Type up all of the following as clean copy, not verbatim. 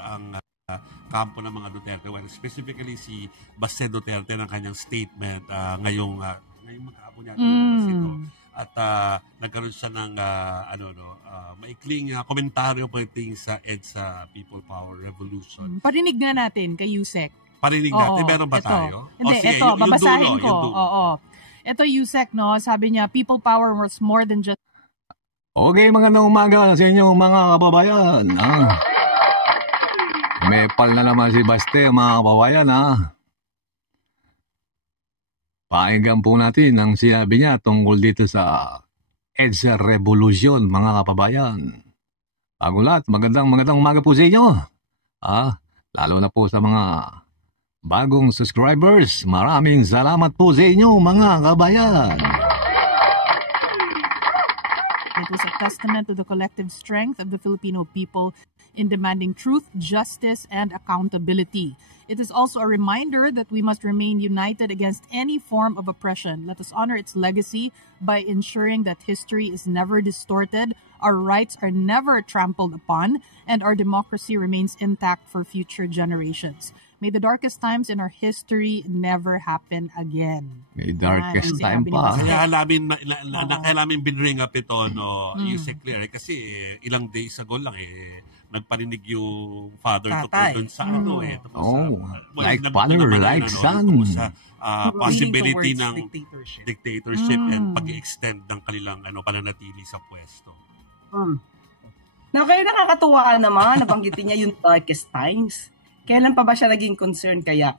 ang kampo ng mga Duterte. Well, specifically si Baste Duterte ng kanyang statement ngayong maghapon yata ito. At nagkaroon siya ng maikling komentaryo pagdating sa EDSA People Power Revolution. Parinig nga natin kay Yusek. Parinig natin? Meron ba tayo? Hindi, ito, babasahin ko. Oo. Ito Yusek, no? Sabi niya, People Power was more than just... Okay, magandang umaga sa inyo mga kababayan. May pal na naman si Baste, mga kababayan. Pakinggan po natin ang sinabi niya tungkol dito sa EDSA Revolution, mga kababayan. Bago lahat, magandang umaga po sa inyo. Lalo na po sa mga bagong subscribers. Maraming salamat po sa inyo, mga kababayan. It was a testament to the collective strength of the Filipino people in demanding truth, justice, and accountability. It is also a reminder that we must remain united against any form of oppression. Let us honor its legacy by ensuring that history is never distorted, our rights are never trampled upon, and our democracy remains intact for future generations. May the darkest times in our history never happen again. May darkest time pa. Kaya namin binring up ito, no, Yusek Claire, kasi ilang days ago lang nagparinig yung father doon sa like father, like son. Sa possibility ng dictatorship and pag-extend ng kanilang pananatili sa pwesto. Now, kaya nakakatuwa naman, nabanggitin niya yung darkest times. Kailan pa ba siya naging concern kaya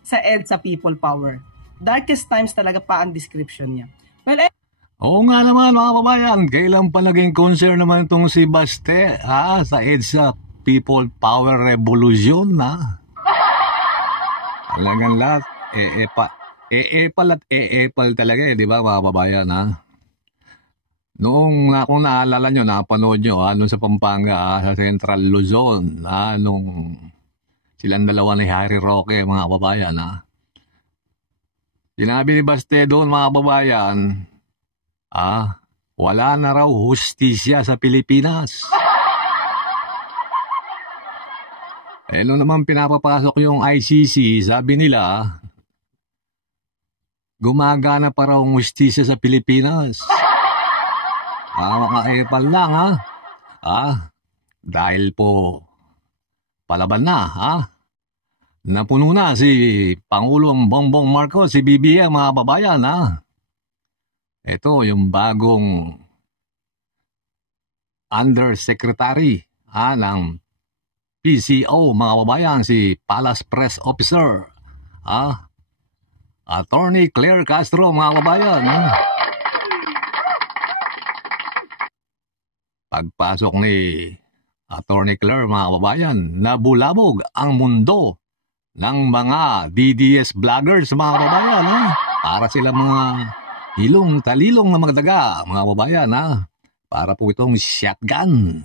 sa EDSA People Power? Darkest times talaga pa ang description niya. Well, oo nga naman mga kababayan, kailan pa naging concern naman itong si Baste sa EDSA People Power Revolution Talagang lahat, epal talaga di ba mga kababayan Noong kung naalala nyo, napanood nyo noong sa Pampanga sa Central Luzon nung silang dalawa ni Harry Roque mga kababayan Sinabi ni Baste doon mga kababayan wala na raw hustisya sa Pilipinas. Nung naman pinapapasok yung ICC, sabi nila, gumagana pa raw ang hustisya sa Pilipinas. Makaipal lang dahil po palaban na napuno na si Pangulong Bongbong Marcos, si BBM mga kababayan Ito yung bagong undersecretary ng PCO mga kababayan, si Palace Press Officer Attorney Claire Castro mga kababayan Pagpasok ni Attorney Claire mga kababayan, nabulabog ang mundo ng mga DDS vloggers mga kababayan para sila mga talilong na magdaga, mga kababayan, para po itong shotgun.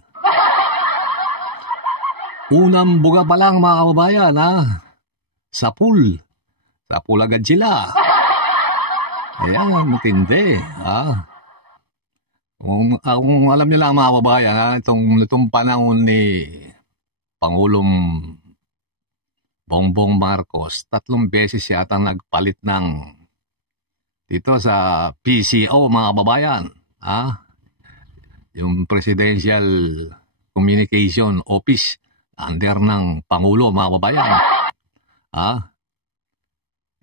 Unang buga pa lang, mga kababayan, sa pool agad sila. Ayan, matindi, Kung alam nyo lang, mga kababayan, itong panahon ni Pangulong Bongbong Marcos, 3 beses yata nagpalit ng dito sa PCO mga kababayan yung Presidential Communication Office under ng Pangulo mga kababayan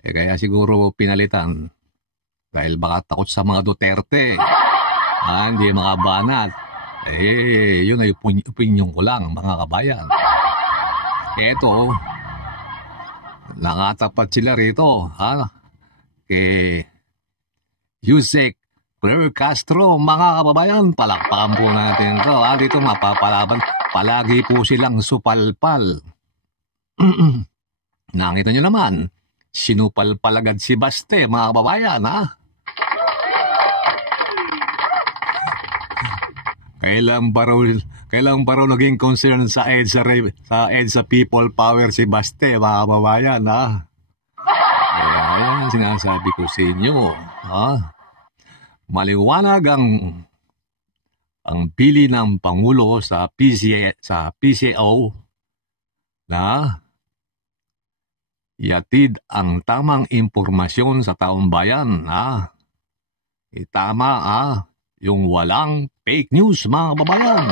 kaya siguro pinalitan dahil baka takot sa mga Duterte hindi makabanat yun ay opinion ko lang mga kababayan eto nakatapat sila rito kay Yusek Claire Castro, mga kababayan, palakpakan po natin ito. Dito mapapalaban, palagi po silang supalpal. Nakita nyo naman, sinupalpal agad si Baste, mga kababayan, Kailan pa raw naging concern sa EDSA People Power si Baste, mga kababayan, Ayan, sinasabi ko sa inyo, maliwanag ang pili ng Pangulo sa PCO na iatid ang tamang impormasyon sa taong bayan. Itama yung walang fake news, mga kababayan.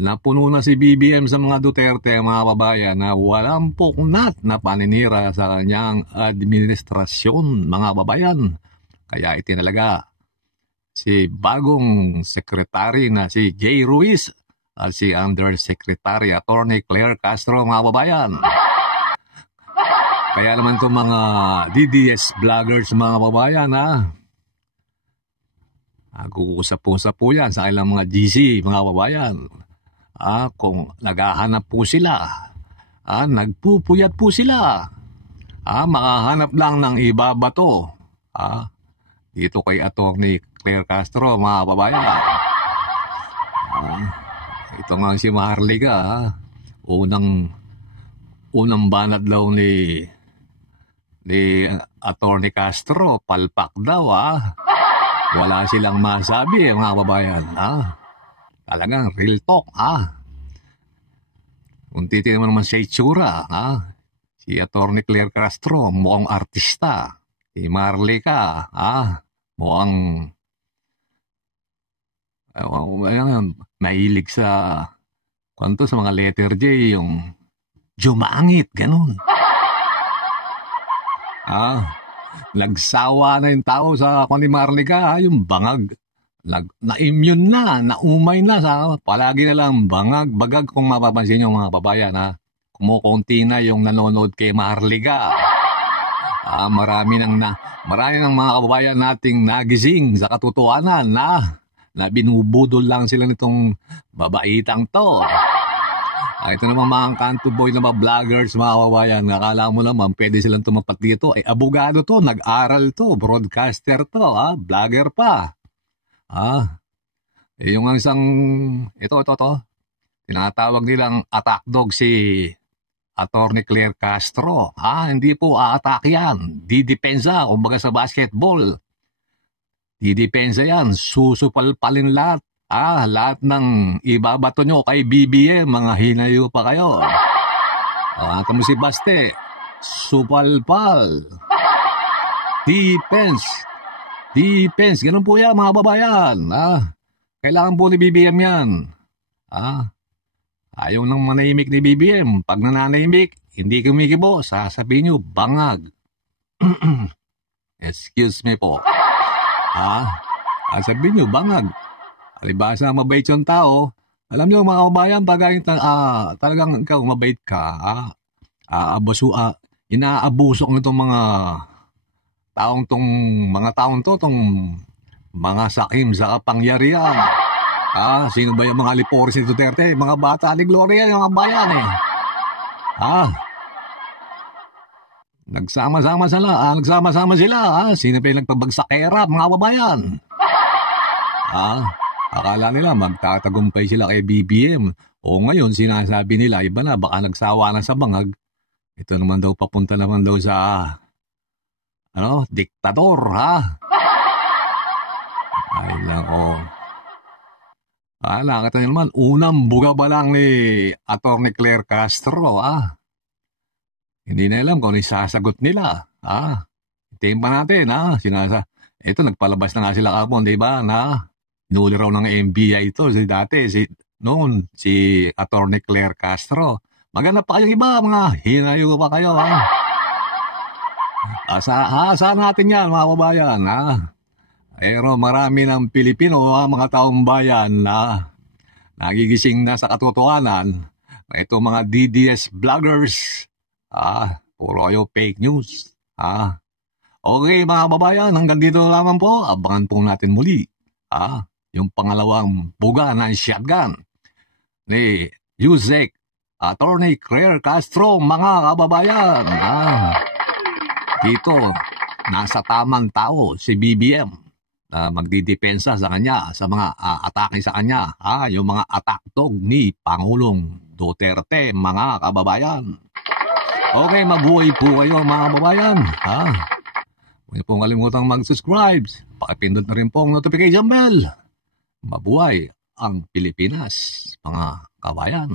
Napuno na si BBM sa mga Duterte, mga kababayan, na walang puknat na paninira sa kanyang administrasyon, mga kababayan. Kaya itinalaga si bagong sekretary na si Jay Ruiz at si Undersecretary Attorney Claire Castro, mga kababayan. Kaya naman itong mga DDS vloggers, mga kababayan, nag-uusap-usap po yan sa kailang mga GC, mga kababayan. Kung naghahanap po sila, nagpupuyat po sila, makahanap lang ng ibabato. Dito kay Attorney Claire Castro, mga kababayan. Ito nga si Maharlika, unang banat daw ni Attorney Castro, palpak daw, Wala silang masabi, mga kababayan, Talagang real talk, Kung titignan mo naman siya itsura, si Attorney Claire Castro, mukhang artista. Si Maharlika, mukhang mahilig sa sa mga letter J, yung jumangit, ganun. Nagsawa na yung tao sa ni Maharlika, yung bangag. Na-immune na, naumay na sa palagi na lang bangag, bagag. Kung mapapansin nyo, mga kababayan, kumukunti na yung nanonood kay Maharlika. Marami ng mga kababayan nating nagising sa katotohanan na binubudol lang sila nitong babaitang to. Ito naman mga kanto boy na mga vloggers, mga kababayan, nakala mo naman pwede silang tumapat dito. Abogado to, nag-aral to, broadcaster to, vlogger pa. Yung isang, ito, tinatawag nilang attack dog si Attorney Claire Castro. Hindi po attack yan. Didepensa, kumbaga sa basketball. Didepensa yan. Susupalpalin lahat. Lahat ng ibabato nyo kay BBM, mga hinayo pa kayo. Kamo si Baste, supalpal. Defense. Ganun po yan, mga babayan. Kailangan po ni BBM yan. Ayaw nang manahimik ni BBM. Pag nananahimik, hindi kumikibo, sasabihin nyo, bangag. Excuse me po. Sabihin nyo, bangag. Alibasa mabait yung tao. Alam nyo, mga kababayan, talagang ikaw mabait ka, inaabusok nitong mga taong to, mga sakim sa kapangyarihan. Sino ba yung mga liporis ni Duterte? Mga bata ni Gloria, yung mga bayan Nagsama-sama sila. Sino ba yung nagpabagsakera, mga kababayan? Akala nila magtatagumpay sila kay BBM. O ngayon, sinasabi nila, iba na, baka nagsawa na sa bangag. Ito naman daw, papunta naman daw sa, diktador, Ay lang, nakita niyo naman, unang buga ba lang ni Attorney Claire Castro, Hindi na alam kung ano isasagot nila, Hintayin pa natin, Ito, nagpalabas na nga sila kapon, di ba, Nuli raw ng NBI ito, si Attorney Claire Castro. Maganda pa kayong iba, mga hinayo pa kayo, Asahan natin yan, mga kababayan, Pero marami ng Pilipino, mga taong bayan nagigising na sa katotohanan. Ito mga DDS vloggers, puro kayo fake news, Okay, mga kababayan, hanggang dito lamang po. Abangan po natin muli, yung pangalawang buga ng shotgun ni Yusek Attorney Claire Castro, mga kababayan. Dito, nasa tamang tao si BBM na magdidepensa sa kanya, sa mga atake sa kanya, yung mga attack dog ni Pangulong Duterte, mga kababayan. Okay, mabuhay po kayo, mga kababayan. Huwag niyo pong kalimutang mag-subscribe. Pakipindot na rin po ang notification bell. Mabuhay ang Pilipinas, mga kabayan.